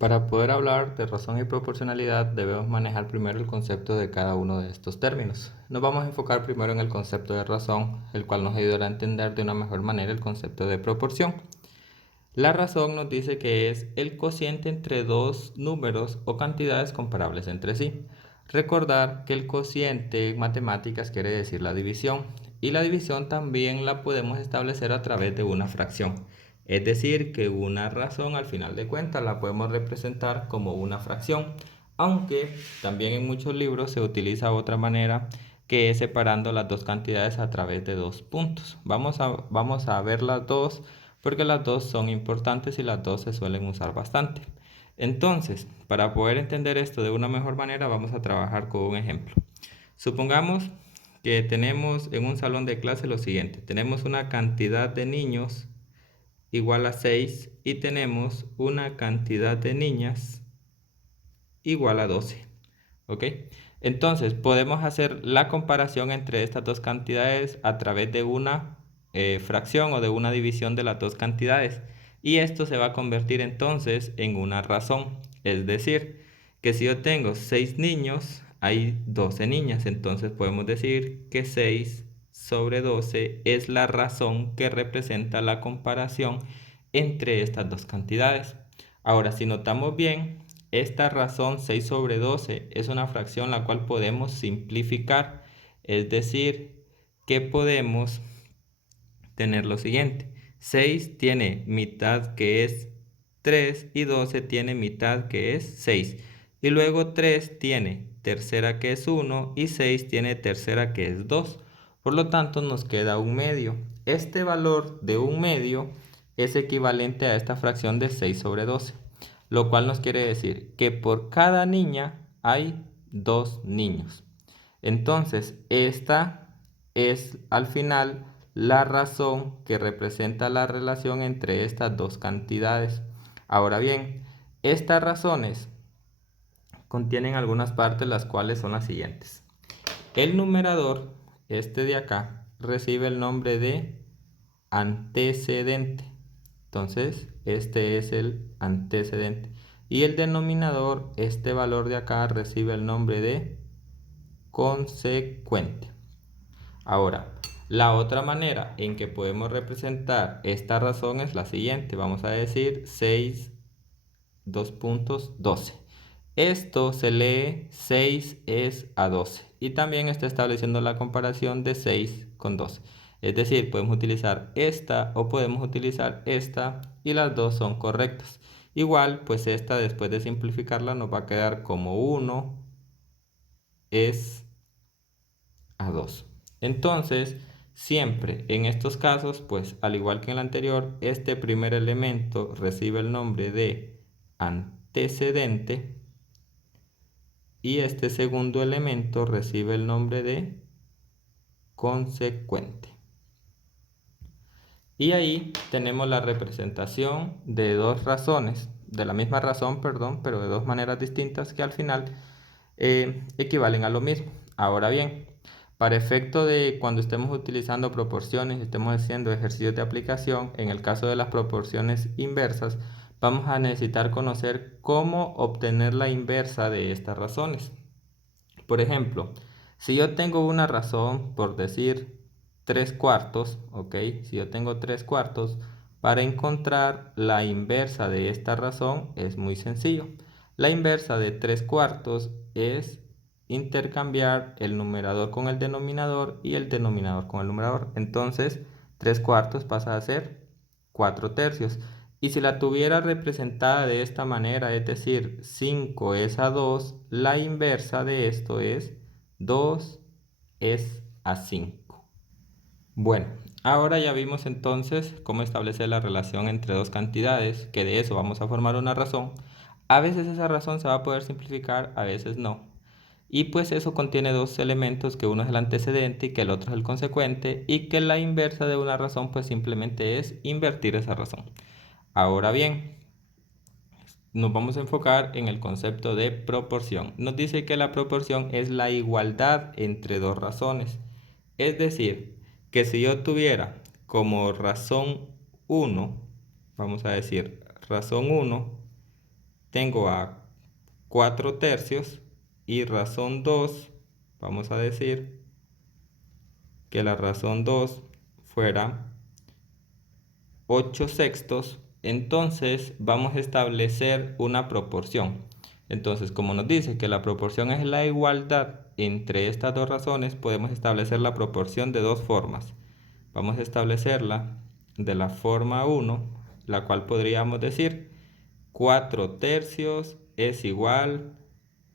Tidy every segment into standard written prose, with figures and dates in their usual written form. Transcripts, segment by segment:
Para poder hablar de razón y proporcionalidad debemos manejar primero el concepto de cada uno de estos términos. Nos vamos a enfocar primero en el concepto de razón, el cual nos ayudará a entender de una mejor manera el concepto de proporción. La razón nos dice que es el cociente entre dos números o cantidades comparables entre sí. Recordar que el cociente en matemáticas quiere decir la división, y la división también la podemos establecer a través de una fracción. Es decir, que una razón al final de cuentas la podemos representar como una fracción, aunque también en muchos libros se utiliza otra manera, que es separando las dos cantidades a través de dos puntos. Vamos a ver las dos porque las dos son importantes y las dos se suelen usar bastante. Entonces, para poder entender esto de una mejor manera, vamos a trabajar con un ejemplo. Supongamos que tenemos en un salón de clase lo siguiente: tenemos una cantidad de niños igual a 6 y tenemos una cantidad de niñas igual a 12. ¿Ok? Entonces, podemos hacer la comparación entre estas dos cantidades a través de una fracción o de una división de las dos cantidades. Y esto se va a convertir entonces en una razón. Es decir, que si yo tengo 6 niños, hay 12 niñas. Entonces podemos decir que 6 sobre 12 es la razón que representa la comparación entre estas dos cantidades. Ahora, si notamos bien, esta razón 6 sobre 12 es una fracción la cual podemos simplificar, es decir, que podemos tener lo siguiente: 6 tiene mitad que es 3 y 12 tiene mitad que es 6. Y luego 3 tiene tercera que es 1 y 6 tiene tercera que es 2. Por lo tanto, nos queda un medio. Este valor de un medio es equivalente a esta fracción de 6 sobre 12. Lo cual nos quiere decir que por cada niña hay 2 niños. Entonces, esta es al final la razón que representa la relación entre estas dos cantidades. Ahora bien, estas razones contienen algunas partes, las cuales son las siguientes. El numerador, este de acá, recibe el nombre de antecedente. Entonces, este es el antecedente. Y el denominador, este valor de acá, recibe el nombre de consecuente. Ahora, la otra manera en que podemos representar esta razón es la siguiente. Vamos a decir 6, 12. Esto se lee 6 es a 12. Y también está estableciendo la comparación de 6 con 12. Es decir, podemos utilizar esta o podemos utilizar esta y las dos son correctas. Igual, pues esta, después de simplificarla, nos va a quedar como 1 es a 2. Entonces, siempre en estos casos, pues al igual que en el anterior, este primer elemento recibe el nombre de antecedente y este segundo elemento recibe el nombre de consecuente. Y ahí tenemos la representación de dos razones, de la misma razón, perdón, pero de dos maneras distintas que al final equivalen a lo mismo. Ahora bien, para efecto de cuando estemos utilizando proporciones y estemos haciendo ejercicios de aplicación, en el caso de las proporciones inversas, vamos a necesitar conocer cómo obtener la inversa de estas razones. Por ejemplo, si yo tengo una razón, por decir 3 cuartos, ¿ok? Si yo tengo 3 cuartos, para encontrar la inversa de esta razón es muy sencillo. La inversa de 3 cuartos es intercambiar el numerador con el denominador y el denominador con el numerador. Entonces, 3 cuartos pasa a ser 4 tercios. Y si la tuviera representada de esta manera, es decir, 5 es a 2, la inversa de esto es 2 es a 5. Bueno, ahora ya vimos entonces cómo establecer la relación entre dos cantidades, que de eso vamos a formar una razón. A veces esa razón se va a poder simplificar, a veces no. Y pues eso contiene dos elementos, que uno es el antecedente y que el otro es el consecuente, y que la inversa de una razón pues simplemente es invertir esa razón. Ahora bien, nos vamos a enfocar en el concepto de proporción. Nos dice que la proporción es la igualdad entre dos razones. Es decir, que si yo tuviera como razón 1, vamos a decir razón 1, tengo a 4 tercios y razón 2, vamos a decir que la razón 2 fuera 8 sextos, entonces vamos a establecer una proporción. Entonces, como nos dice que la proporción es la igualdad entre estas dos razones, podemos establecer la proporción de dos formas. Vamos a establecerla de la forma 1, la cual podríamos decir 4 tercios es igual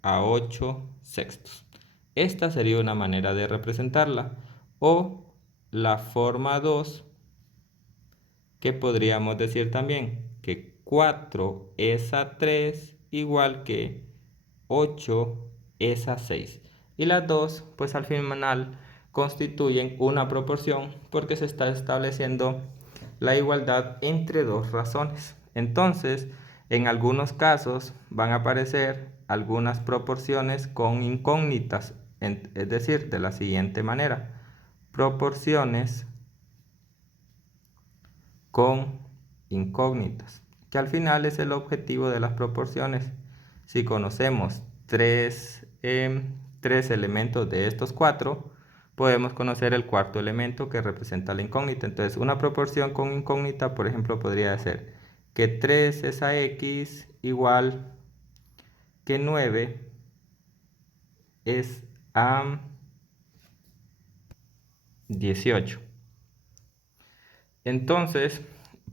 a 8 sextos. Esta sería una manera de representarla. O la forma 2, que podríamos decir también que 4 es a 3 igual que 8 es a 6. Y las dos, pues al final constituyen una proporción porque se está estableciendo la igualdad entre dos razones. Entonces, en algunos casos van a aparecer algunas proporciones con incógnitas, es decir, de la siguiente manera: proporciones con incógnitas, que al final es el objetivo de las proporciones. Si conocemos tres elementos de estos cuatro, podemos conocer el cuarto elemento que representa la incógnita. Entonces, una proporción con incógnita, por ejemplo, podría ser que 3 es a x igual que 9 es a 18. Entonces,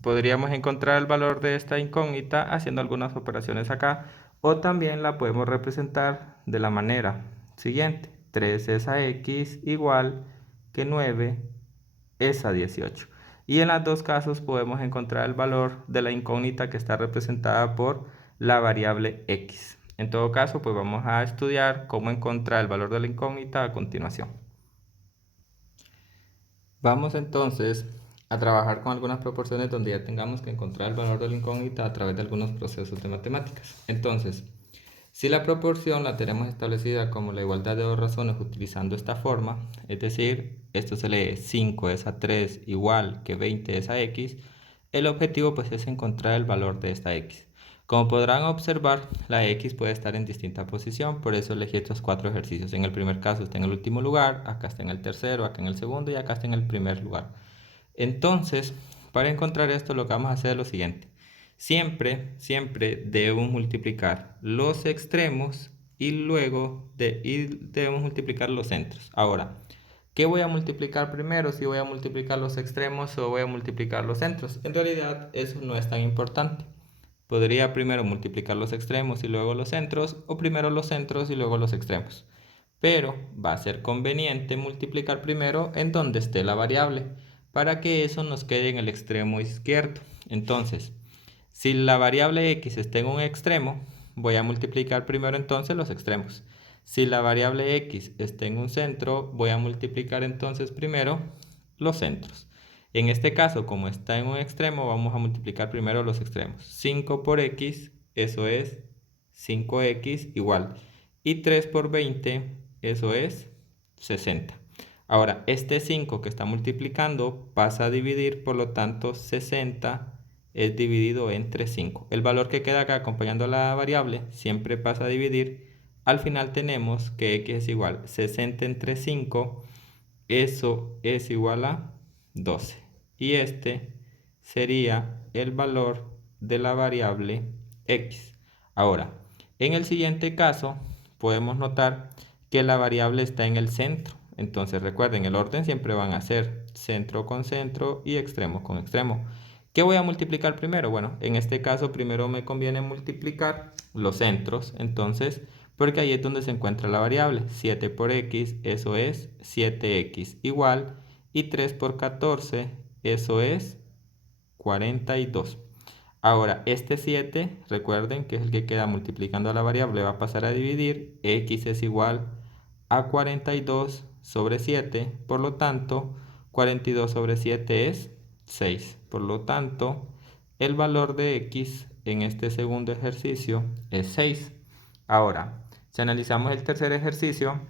podríamos encontrar el valor de esta incógnita haciendo algunas operaciones acá, o también la podemos representar de la manera siguiente: 3 es a x igual que 9 es a 18. Y en los dos casos podemos encontrar el valor de la incógnita que está representada por la variable x. En todo caso, pues vamos a estudiar cómo encontrar el valor de la incógnita a continuación. Vamos entonces a trabajar con algunas proporciones donde ya tengamos que encontrar el valor de la incógnita a través de algunos procesos de matemáticas. Entonces, si la proporción la tenemos establecida como la igualdad de dos razones utilizando esta forma, es decir, esto se lee 5 es a 3 igual que 20 es a x, el objetivo pues es encontrar el valor de esta x. Como podrán observar, la x puede estar en distinta posición, por eso elegí estos cuatro ejercicios. En el primer caso está en el último lugar, acá está en el tercero, acá en el segundo y acá está en el primer lugar. Entonces, para encontrar esto, lo que vamos a hacer es lo siguiente: siempre debemos multiplicar los extremos y luego debemos multiplicar los centros. Ahora, ¿qué voy a multiplicar primero? Si voy a multiplicar los extremos o voy a multiplicar los centros. En realidad, eso no es tan importante. Podría primero multiplicar los extremos y luego los centros, o primero los centros y luego los extremos. Pero va a ser conveniente multiplicar primero en donde esté la variable, para que eso nos quede en el extremo izquierdo. Entonces, si la variable x está en un extremo, voy a multiplicar primero entonces los extremos. Si la variable x está en un centro, voy a multiplicar entonces primero los centros. En este caso, como está en un extremo, vamos a multiplicar primero los extremos. 5 por x, eso es 5x igual. Y 3 por 20, eso es 60. Ahora, este 5 que está multiplicando pasa a dividir, por lo tanto 60 es dividido entre 5. El valor que queda acá acompañando a la variable siempre pasa a dividir. Al final tenemos que x es igual 60 entre 5, eso es igual a 12. Y este sería el valor de la variable x. Ahora, en el siguiente caso, podemos notar que la variable está en el centro. Entonces recuerden, el orden siempre van a ser centro con centro y extremo con extremo. ¿Qué voy a multiplicar primero? Bueno, en este caso primero me conviene multiplicar los centros. Entonces, porque ahí es donde se encuentra la variable. 7 por x, eso es 7x igual. Y 3 por 14, eso es 42. Ahora, este 7, recuerden que es el que queda multiplicando a la variable, va a pasar a dividir. X es igual a 42 sobre 7. Por lo tanto, 42 sobre 7 es 6. Por lo tanto, el valor de x en este segundo ejercicio es 6. Ahora, si analizamos el tercer ejercicio,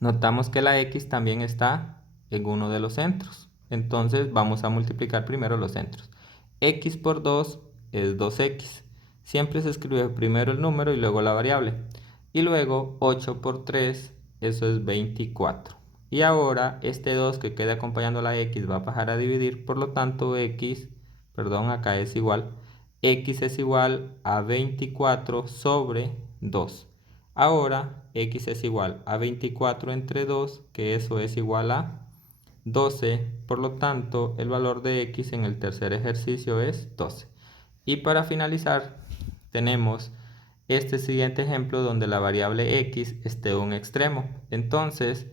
notamos que la x también está en uno de los centros. Entonces vamos a multiplicar primero los centros. X por 2 es 2x. siempre se escribe primero el número y luego la variable. Y luego 8 por 3, eso es 24. Y ahora este 2 que queda acompañando a la x va a pasar a dividir, por lo tanto acá es igual, x es igual a 24 sobre 2. Ahora x es igual a 24 entre 2, que eso es igual a 12, por lo tanto el valor de x en el tercer ejercicio es 12. Y para finalizar tenemos este siguiente ejemplo donde la variable x esté en un extremo. Entonces,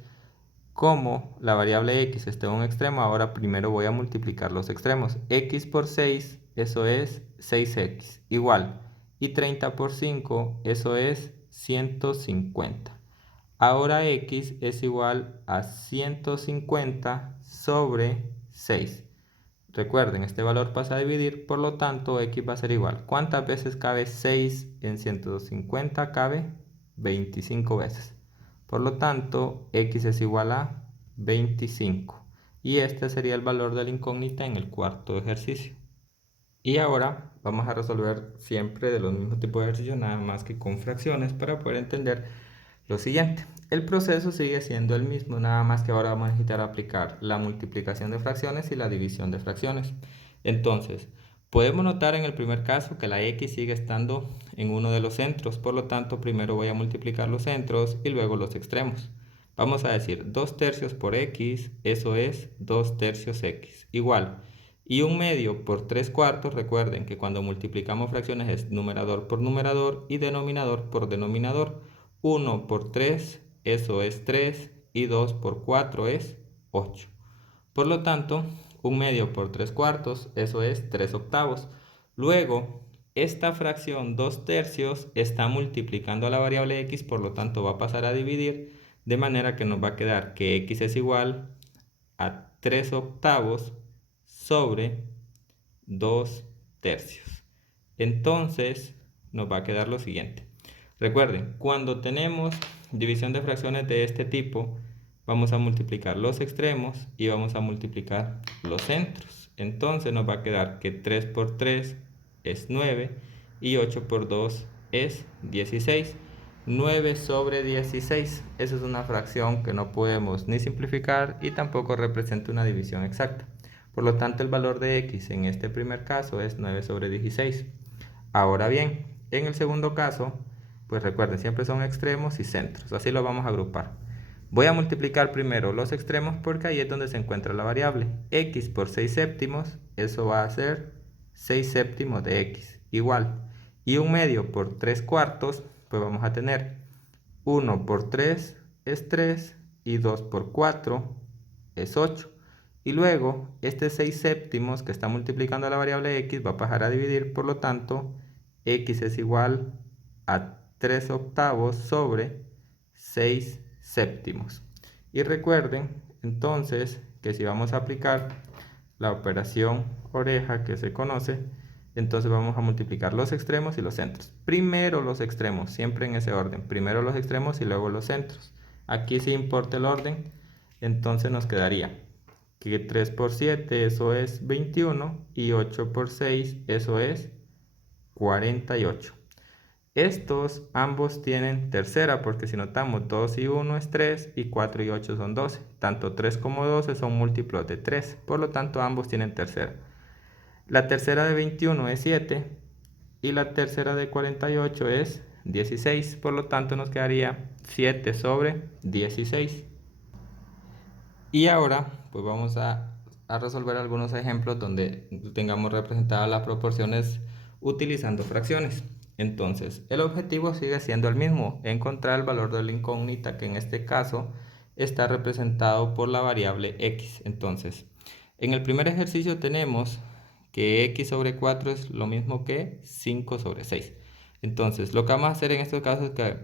como la variable x esté en un extremo, ahora primero voy a multiplicar los extremos. X por 6, eso es 6x, igual. Y 30 por 5, eso es 150. Ahora x es igual a 150 sobre 6. Recuerden, este valor pasa a dividir, por lo tanto x va a ser igual. ¿Cuántas veces cabe 6 en 150? Cabe 25 veces. Por lo tanto, x es igual a 25. Y este sería el valor de la incógnita en el cuarto ejercicio. Y ahora vamos a resolver siempre de los mismos tipos de ejercicios, nada más que con fracciones, para poder entender lo siguiente. El proceso sigue siendo el mismo, nada más que ahora vamos a necesitar aplicar la multiplicación de fracciones y la división de fracciones. Entonces, podemos notar en el primer caso que la x sigue estando en uno de los centros, por lo tanto primero voy a multiplicar los centros y luego los extremos. Vamos a decir 2 tercios por x, eso es 2 tercios x, igual. Y 1/2 por 3 cuartos, recuerden que cuando multiplicamos fracciones es numerador por numerador y denominador por denominador. 1 por 3, eso es 3, y 2 por 4 es 8. Por lo tanto, 1/2 por 3 cuartos, eso es 3 octavos. Luego, esta fracción 2 tercios está multiplicando a la variable x, por lo tanto va a pasar a dividir, de manera que nos va a quedar que x es igual a 3 octavos sobre 2 tercios. Entonces, nos va a quedar lo siguiente. Recuerden, cuando tenemos división de fracciones de este tipo, vamos a multiplicar los extremos y vamos a multiplicar los centros. Entonces nos va a quedar que 3 por 3 es 9 y 8 por 2 es 16. 9 sobre 16. Esa es una fracción que no podemos ni simplificar y tampoco representa una división exacta. Por lo tanto, el valor de x en este primer caso es 9 sobre 16. Ahora bien, en el segundo caso, pues recuerden, siempre son extremos y centros. Así lo vamos a agrupar. Voy a multiplicar primero los extremos porque ahí es donde se encuentra la variable. X por 6 séptimos, eso va a ser 6 séptimos de x, igual. Y 1/2 por 3 cuartos, pues vamos a tener 1 por 3 es 3 y 2 por 4 es 8. Y luego, este 6 séptimos que está multiplicando a la variable x va a pasar a dividir, por lo tanto, x es igual a 3 octavos sobre 6 séptimos. Y recuerden, entonces, que si vamos a aplicar la operación oreja que se conoce, entonces vamos a multiplicar los extremos y los centros. Primero los extremos, siempre en ese orden. Primero los extremos y luego los centros. Aquí sí importa el orden, entonces nos quedaría que 3 por 7, eso es 21, y 8 por 6, eso es 48. Estos ambos tienen tercera, porque si notamos 2 y 1 es 3 y 4 y 8 son 12. Tanto 3 como 12 son múltiplos de 3, por lo tanto ambos tienen tercera. La tercera de 21 es 7 y la tercera de 48 es 16, por lo tanto nos quedaría 7 sobre 16. Y ahora pues vamos a resolver algunos ejemplos donde tengamos representadas las proporciones utilizando fracciones. Entonces, el objetivo sigue siendo el mismo, encontrar el valor de la incógnita, que en este caso está representado por la variable x. Entonces, en el primer ejercicio tenemos que x sobre 4 es lo mismo que 5 sobre 6. Entonces, lo que vamos a hacer en estos casos es que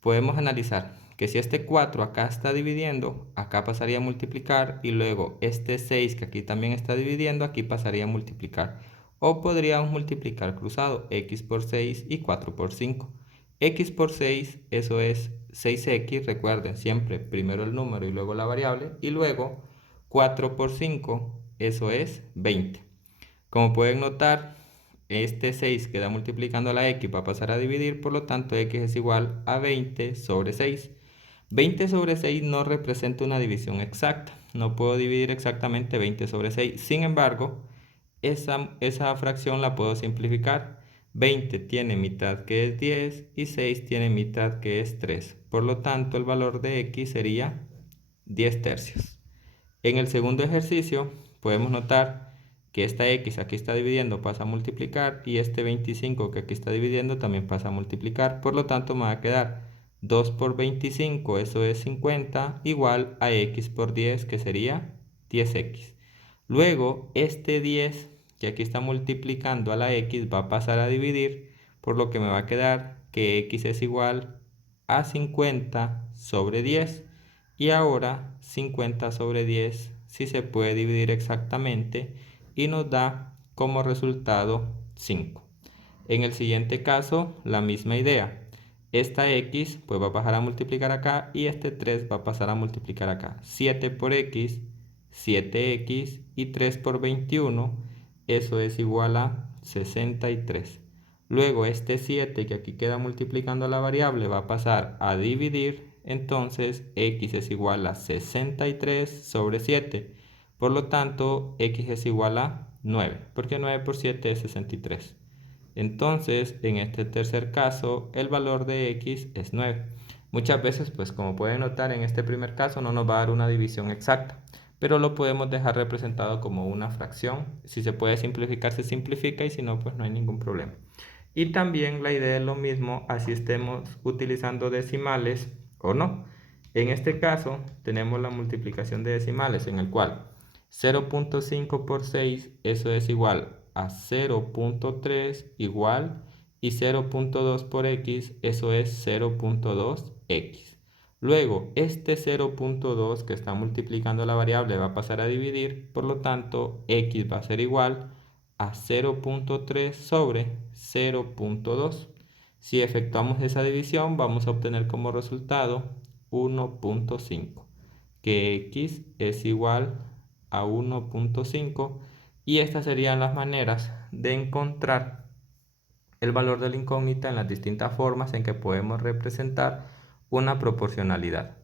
podemos analizar que si este 4 acá está dividiendo, acá pasaría a multiplicar, y luego este 6 que aquí también está dividiendo, aquí pasaría a multiplicar. O podríamos multiplicar cruzado, x por 6 y 4 por 5. X por 6, eso es 6x, recuerden siempre primero el número y luego la variable, y luego 4 por 5, eso es 20. Como pueden notar, este 6 queda multiplicando a la x, va a pasar a dividir, por lo tanto x es igual a 20 sobre 6. 20 sobre 6 no representa una división exacta, no puedo dividir exactamente 20 sobre 6, sin embargo, esa fracción la puedo simplificar. 20 tiene mitad que es 10 y 6 tiene mitad que es 3, por lo tanto el valor de x sería 10 tercios. En el segundo ejercicio podemos notar que esta x aquí está dividiendo pasa a multiplicar y este 25 que aquí está dividiendo también pasa a multiplicar. Por lo tanto me va a quedar 2 por 25, eso es 50, igual a x por 10 que sería 10x. Luego este 10 que aquí está multiplicando a la x va a pasar a dividir, por lo que me va a quedar que x es igual a 50 sobre 10. Y ahora 50 sobre 10 sí se puede dividir exactamente y nos da como resultado 5. En el siguiente caso, la misma idea. Esta x pues va a pasar a multiplicar acá y este 3 va a pasar a multiplicar acá. 7 por x, 7x y 3 por 21, eso es igual a 63. Luego este 7 que aquí queda multiplicando la variable va a pasar a dividir, entonces x es igual a 63 sobre 7. Por lo tanto, x es igual a 9, porque 9 por 7 es 63. Entonces, en este tercer caso, el valor de x es 9. Muchas veces, pues como pueden notar, en este primer caso no nos va a dar una división exacta, pero lo podemos dejar representado como una fracción. Si se puede simplificar, se simplifica y si no, pues no hay ningún problema. Y también la idea es lo mismo, así estemos utilizando decimales o no. En este caso, tenemos la multiplicación de decimales, en el cual 0.5 por 6, eso es igual a 0.3 igual, y 0.2 por x, eso es 0.2x. Luego, este 0.2 que está multiplicando la variable va a pasar a dividir, por lo tanto, x va a ser igual a 0.3 sobre 0.2. Si efectuamos esa división, vamos a obtener como resultado 1.5, que x es igual a 1.5, y estas serían las maneras de encontrar el valor de la incógnita en las distintas formas en que podemos representar una proporcionalidad.